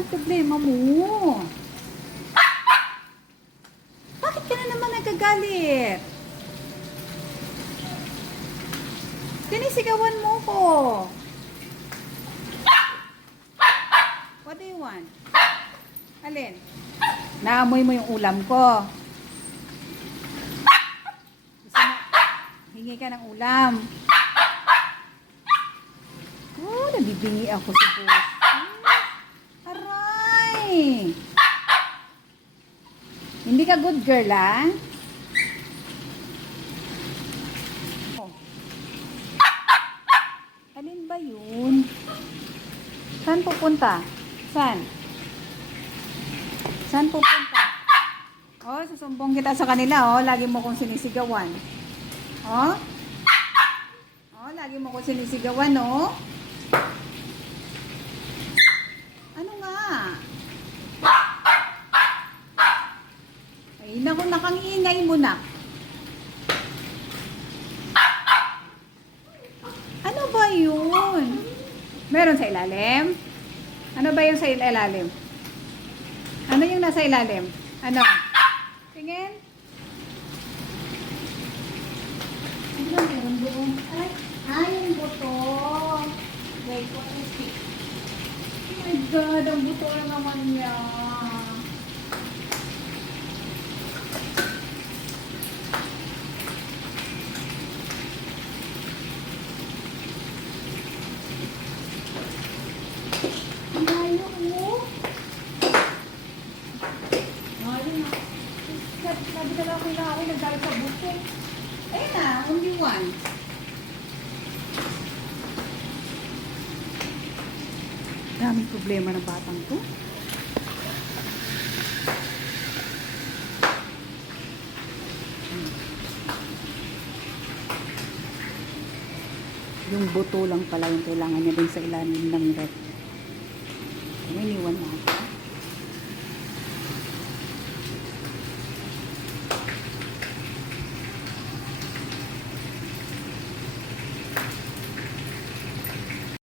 Anong problema mo? Bakit ka na naman nagagalit? Sinisigawan mo ko. What do you want? Alin? Naamoy mo yung ulam ko. Gusto mo, hingi ka ng ulam. Oh, nabibingi ako sa boss. Aray! Hindi ka good girl, ah? Oh. Alin ba yun? Saan pupunta? Saan? Saan pupunta? Oh, susumbong kita sa kanila, oh. Lagi mo kong sinisigawan. Oh? Oh, lagi mo kong sinisigawan, oh. Ano nga? Ay, naku, nakangingay mo na. Ano ba yun? Meron sa ilalim? Ano ba yung sa ilalim? Ano yung nasa ilalim? Ano? Tingin? Ano meron doon? Ay, yung buto. Wait, what is it? Oh my God, ang buto na naman niya. Ang layo mo. Ngayon na. Sabi na lang ako nagdala sa buto. Ayun na, only one. Daming problema ng batang to. Yung buto lang pala yung kailangan niya din sa ilalim ng rep. Iniwan natin.